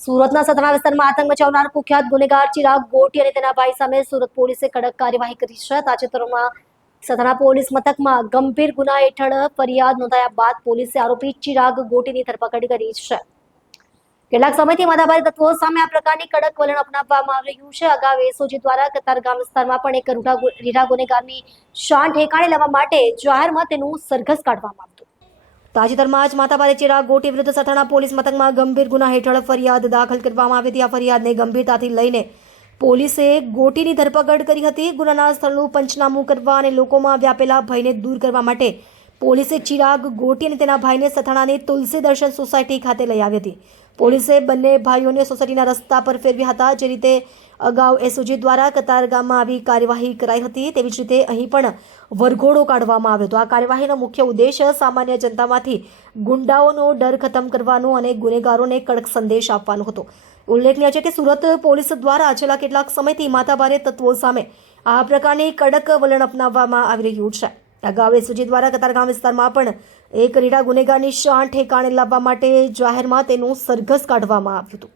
સુરતના સથાણા વિસ્તારમાં આતંક મચાવનાર કુખ્યાત ગુનેગાર ચિરાગ ગોટી અને તેના ભાઈ સામે સુરત પોલીસે કડક કાર્યવાહી કરી છે. તાજેતરમાં સથાણા પોલીસ મથકમાં ગંભીર ગુના હેઠળ ફરિયાદ નોંધાયા બાદ પોલીસે આરોપી ચિરાગ ગોટીની ધરપકડ કરી છે. કેટલાક સમયથી માથાભારે તત્વો સામે આ પ્રકારની કડક વલણ અપનાવવામાં આવી રહ્યું છે. અગાઉ એસઓજી દ્વારા કતારગામ વિસ્તારમાં પણ એક રીઢા ગુનેગારની શાન ઠેકાણે લેવા માટે જાહેરમાં તેનું સરઘસ કાઢવામાં આવ્યું. તાજેતરમાં જ માથાભારે ચિરાગ ગોટી વિરુદ્ધ સથાણા પોલીસ મથકમાં ગંભીર ગુના હેઠળ ફરિયાદ દાખલ કરવામાં આવી હતી. આ ફરિયાદને ગંભીરતાથી લઈને પોલીસે ગોટીની ધરપકડ કરી હતી. ગુનાના સ્થળનું પંચનામું કરવા અને લોકોમાં વ્યાપેલા ભયને દૂર કરવા માટે પોલીસે ચિરાગ ગોટી અને તેના ભાઈને સથાણાની તુલસી દર્શન સોસાયટી ખાતે લઈ આવી હતી. પોલીસે બંને ભાઈઓને સોસાયટીના રસ્તા પર ફેરવ્યા હતા. જે રીતે અગાઉ એસઓજી દ્વારા કતારગામમાં આવી કાર્યવાહી કરાઈ હતી, તેવી જ રીતે અહીં પણ વરઘોડો કાઢવામાં આવ્યો હતો. આ કાર્યવાહીનો મુખ્ય ઉદ્દેશ સામાન્ય જનતામાંથી ગુંડાઓનો ડર ખતમ કરવાનો અને ગુનેગારોને કડક સંદેશ આપવાનો હતો. ઉલ્લેખનીય છે કે સુરત પોલીસ દ્વારા છેલ્લા કેટલાક સમયથી માથાભારે તત્વો સામે આ પ્રકારની કડક વલણ અપનાવવામાં આવી રહ્યું છે. અગાઉ એસઓજી દ્વારા કતારગામ વિસ્તારમાં પણ એક રીઢા ગુનેગારની શાન ઠેકાણે લાવવા માટે જાહેરમાં તેનું સરઘસ કાઢવામાં આવ્યું હતું.